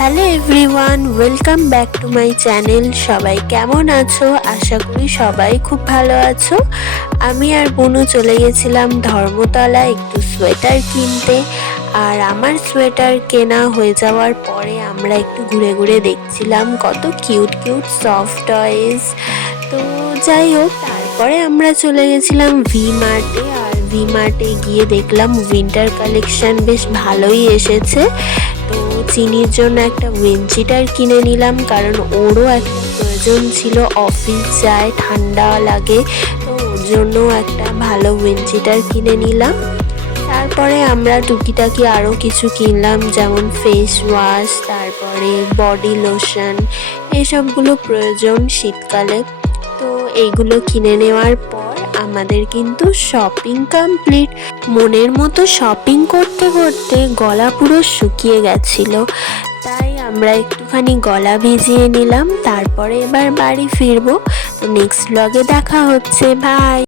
Hello everyone, welcome back to my channel. সবাই কেমন আছো? আশা করি সবাই খুব ভালো আছো। আমি আর বনু চলে গেছিলাম ধর্মতলা একটু সোয়েটার কিনতে। আর আমার সোয়েটার কেনা হয়ে যাওয়ার পরে আমরা একটু ঘুরে ঘুরে দেখছিলাম কত কিউট কিউট সফট টয়েস। তো যাই হোক, তারপরে আমরা চলে গেছিলাম ভি মার্টে। আর ভি মার্টে গিয়ে দেখলাম উইন্টার কালেকশন বেশ ভালোই এসেছে। তো চিনির জন্য একটা উইন্ড কিনে নিলাম, কারণ ওরও একটা প্রয়োজন ছিল, অফিস যায়, ঠান্ডা লাগে, তো ওর জন্য একটা ভালো উইন্ড কিনে নিলাম। তারপরে আমরা টুকিটাকি আরও কিছু কিনলাম, যেমন ফেস ওয়াশ, তারপরে বডি লোশন, এইসবগুলো প্রয়োজন শীতকালে। তো এইগুলো কিনে নেওয়ার পর আমাদের কিন্তু শপিং কমপ্লিট। মনের মতো শপিং করতে করতে গলা পুরো শুকিয়ে গেছিল, তাই আমরা একটুখানি গলা ভিজিয়ে নিলাম। তারপরে এবার বাড়ি ফিরবো। তো নেক্সট ব্লগে দেখা হচ্ছে, বাই।